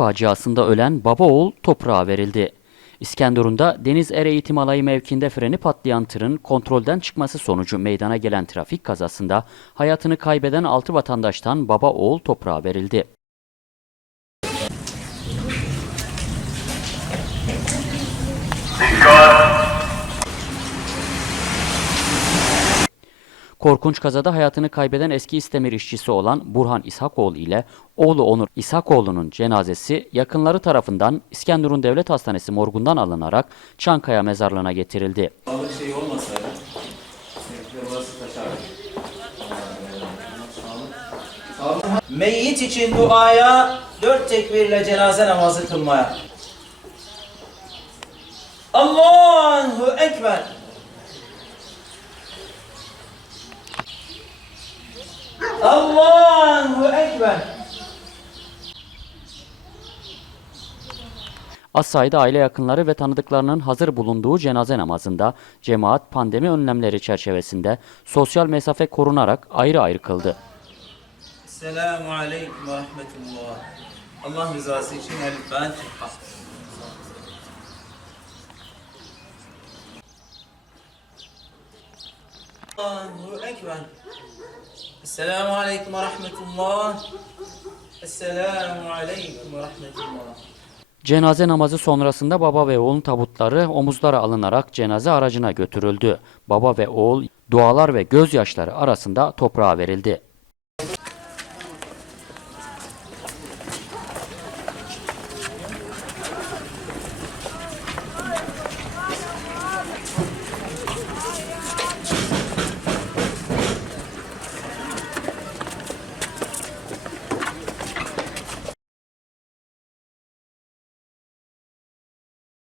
faciasında ölen baba oğul toprağa verildi. İskenderun'da Deniz Er Eğitim Alayı mevkinde freni patlayan tırın kontrolden çıkması sonucu meydana gelen trafik kazasında hayatını kaybeden 6 vatandaştan baba oğul toprağa verildi. Korkunç kazada hayatını kaybeden eski İstemir işçisi olan Burhan İshakoğlu ile oğlu Onur İshakoğlu'nun cenazesi yakınları tarafından İskenderun Devlet Hastanesi morgundan alınarak Çankaya mezarlığına getirildi. Sağlık şeyi olmasaydı burası taşardı. Meyyit için duaya dört tekbirle cenaze namazı kılmaya. Allahu Ekber. Allahu Ekber. Az sayıda aile yakınları ve tanıdıklarının hazır bulunduğu cenaze namazında cemaat pandemi önlemleri çerçevesinde sosyal mesafe korunarak ayrı ayrı kıldı. Selamun Aleyküm ve Rahmetullah. Allah rızası için El Fatiha. Allahu Ekber. Esselamu Aleyküm ve Rahmetullah. Esselamu Aleyküm ve Rahmetullah. Cenaze namazı sonrasında baba ve oğulun tabutları omuzlara alınarak cenaze aracına götürüldü. Baba ve oğul dualar ve gözyaşları arasında toprağa verildi.